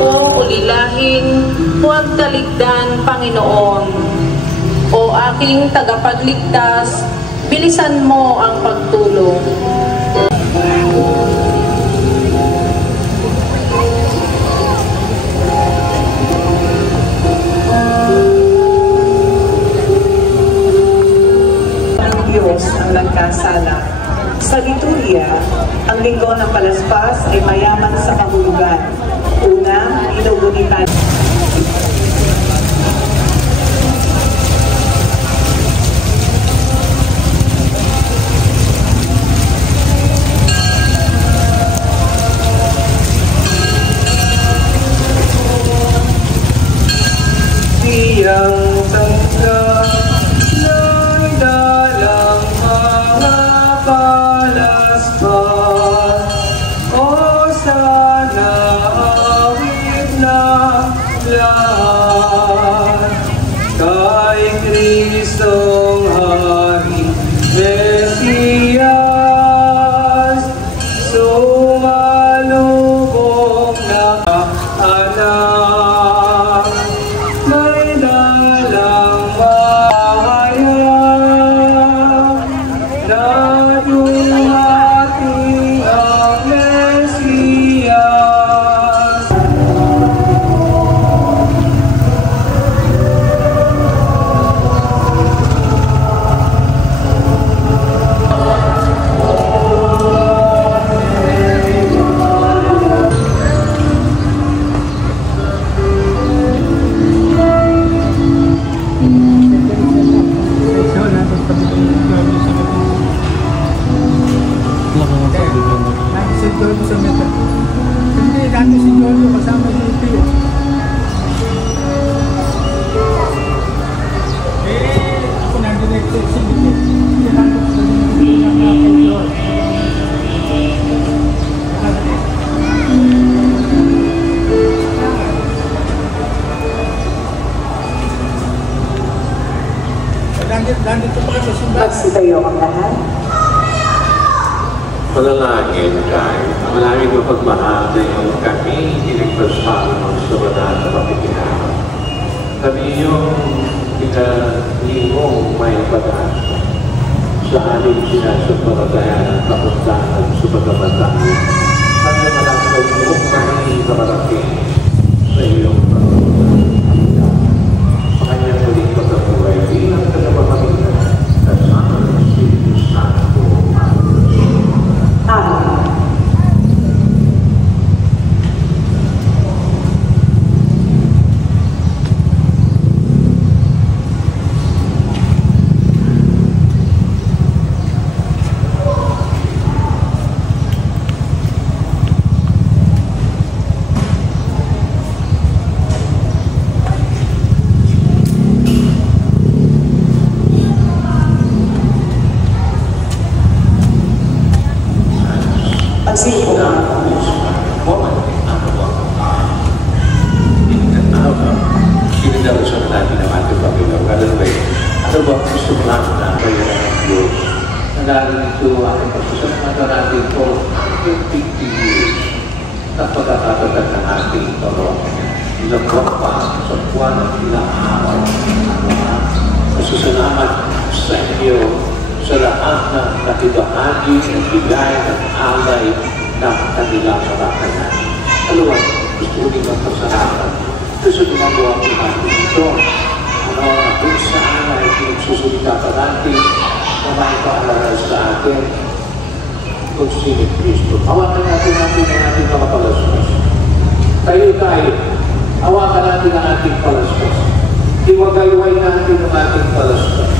akong ulilahin, huwag talikdan, Panginoon. O aking tagapagligtas, bilisan mo ang pagtulong. Ang Diyos ang nagkasala. Sa liturya, ang linggo ng Palaspas ay mayaman sa kahulugan. Una, inugunitan. Siyang tangka ng dalang mga palaspas, o sana awit na lahat kay Kristong Hari Mesiyas, sumalubong na anak. May dalang mahayag na dumating ang Mesiyas. Hindi, dati si Jojo kasama si Pio. Ako nag-direct si Pio. Hindi hanap sa dinigil ng mga kayo. Dandito pa kasi simbahan. Magsitayo ang lahat. Panalangin kahit maraming mapagmahal na iyong kami pinagpasama sa banal na kapitinahan. Kami iyong pinalingong may pag-asa sa aming sinasampalatayan at kapuntahan sa pagkabataan at namalakad mo kami kaparating sa iyong pagkabataan. Sa kanyang muling pagkabuhay bilang tagapamagitan kasama ng Espiritu Santo. Pagsipo. Pinagdarasal natin ang ating Panginoon. Kalabay, ano ba gusto mo lang na kayo ng Diyos? Nagaling ito ang pagsasamata natin po 50 years na pagkakatagal ng ating Panginoon. Ilang pa sa buwan at ilang araw. Masasalamat sa inyo sa lahat na nakibahagi at bigay ng alay ng kanilang marakayan. Alawa, gusto ko din magpasalamat sa ginagawa ko natin ito. Kung saan ay pinagsusulita pa natin na may paalala sa atin kung sino Kristo. Hawakan natin ang ating mga palaspas. Tayo, hawakan natin ang ating palaspas. Iwagayway natin ang ating palaspas.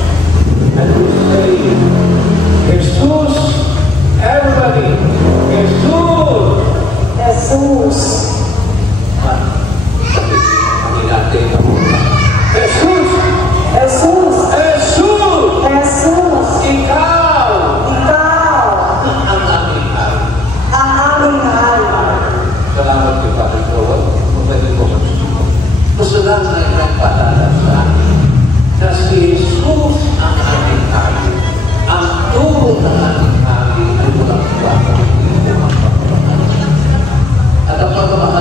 And we say, Jesus, everybody, Jesus! Jesus! Ang natin na muna. Jesus! Jesus! Jesus! Jesus! Ikaw! Ikaw! Ang aming hari. Ang aming hari. Salamat kay Padre Joel. Pagpapalala ko sa Diyos. Masalamat na ilang paalala sa akin na si Jesus ang aming hari. Ang turo ng aming hari ay walang iba. At ang pagmamahal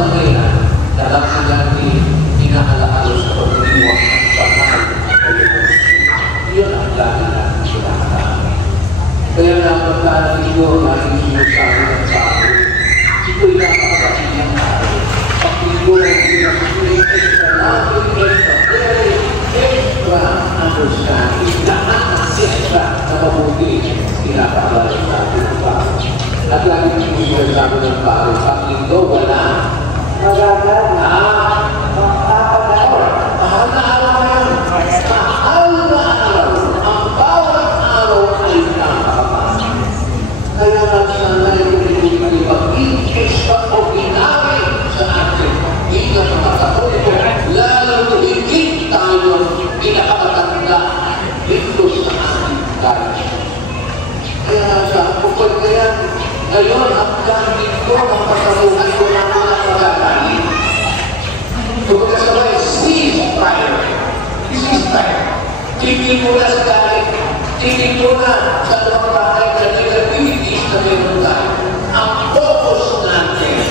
Tigil mo na sa galit. Tigil mo na sa mga bagay na negativities na meron tayo. Ang focus natin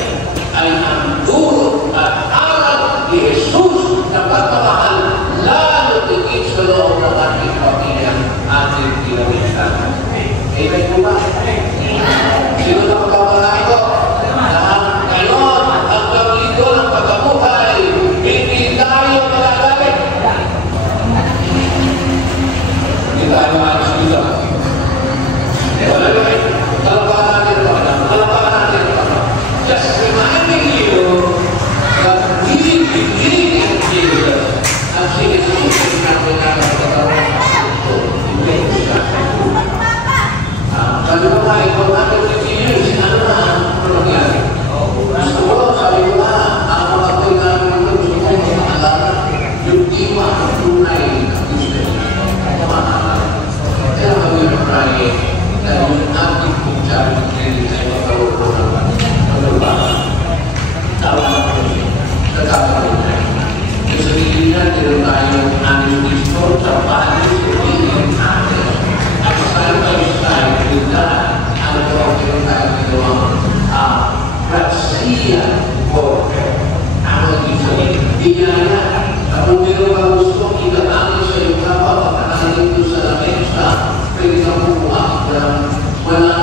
ay ang duro at aral ni Jesus na pagmamahal lalo tigit sa loob ng ating pamilya ating pinamitan. Amen po ba? Sino na magpapalaki ko? Na ngayon, ang pagliko ng pagkabuhay, hindi tayo magagalit. Hindi tayo maayos dito. Wala naman, talapakan natin ito. Talapakan natin ito. Just reminding you that we believe in Jesus at sinisipin natin ang pagkabuhay. Hindi ko siya. Sabi ko nga, ikaw natin nag-iis, ano na ang nangyari? Gusto ko, sabi ko nga, ang mga ko'y namin ito, gusto ko maalala, yung iwa ng tunay na business. Maalala. Kaya kami nag-pray, dahil yung ating charity training ay magkaroon ko ng pagbabaga. Tama na po siya. Nagkakaroon na. Kasi sabihin niya, meron tayong honest discord sa values, opinion, honest. At side-by-side with that, ano po ang meron tayong ginawang gracia worker. Ano ang ibig biyaya. At kung meron ka gusto, itatangin sa iyong kapwa, pagkakalit doon sa lamesa, pwede kang kumuha. Wala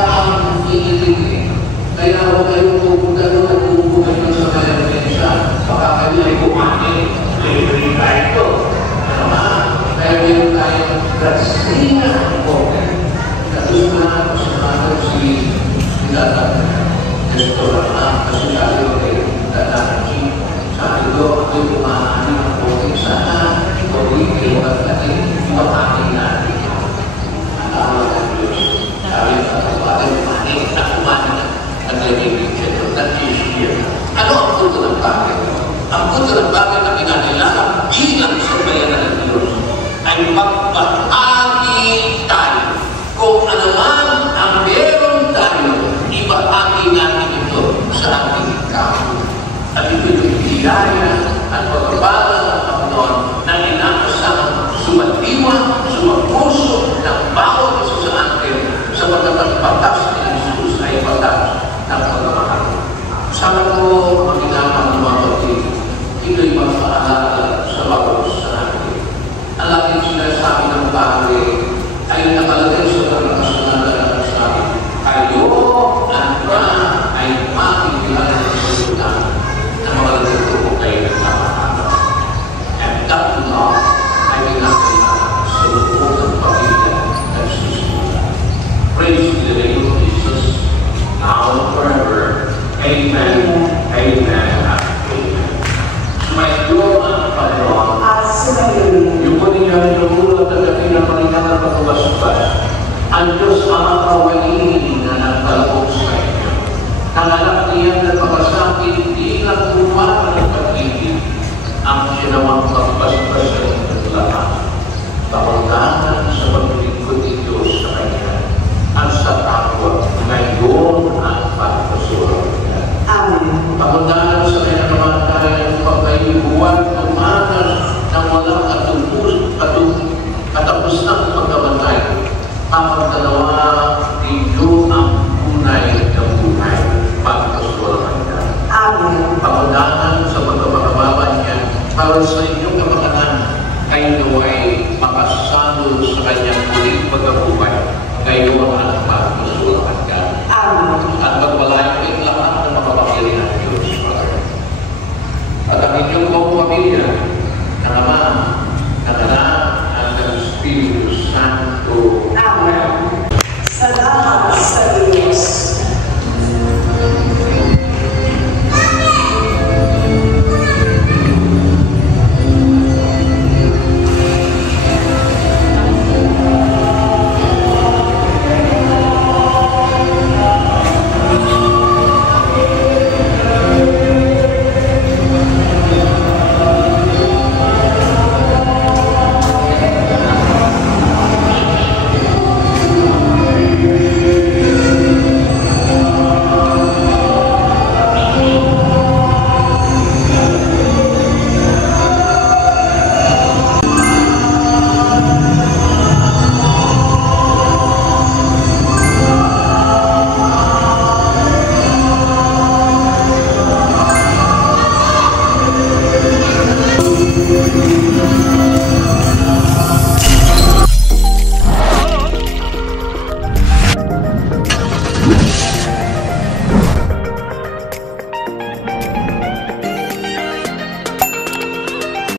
kang iitigil. Kaya huwag kayong pupunta doon at pupunta doon sa may lamesa. Baka kayo ay kumain. Libre tayo. Kaya meron tayong gracia worker. Katusunan ko sa mga si Dadat. Restaurant na kasi sabi ko kay Dadat. Sabi ko, ako'y kumahanin ang okay sana. Ikaw hindi mo kagdating. Ipapakain natin. Ang tawag ng Diyos. Sabi ko, ako'y kumahanin. Kumahanin na. Nag-living siya. Nag-isip. Ano ang punto ng bagay? Ang punto ng bagay na pinanilang bilang sa bayanan ng Diyos ay magbahagi tayo. Kung ano man ang meron tayo, ibahagi natin ito sa ating kapwa. At ito yung biyaya at pagkabala ng Panginoon na inakasang sumatiwa, sumapuso ng bawat isa sa atin sa pagkakalipatas ni Jesus ay patas ng pagkamahal. Sana ko ang ginamang ng mga kapatid, ito'y magpaalala sa bawat isa sa atin. Ang ating sinasabi ng bagay ay nakalagay sa pagkakasunatan ng sabi, kayo at na ay makikilala ng resulta na mga nagtito ko kayo nagkakakala. And that love ay pinakailangan sa loob ng pamilya ng susunod. Praise the name of Jesus, now and forever. Amen, amen, and amen. Sumayo ang Panginoon. Yung po ninyo ay nagulot at dating na paningan ng pagkabasubas. Ang Diyos ang kawain na nagtalago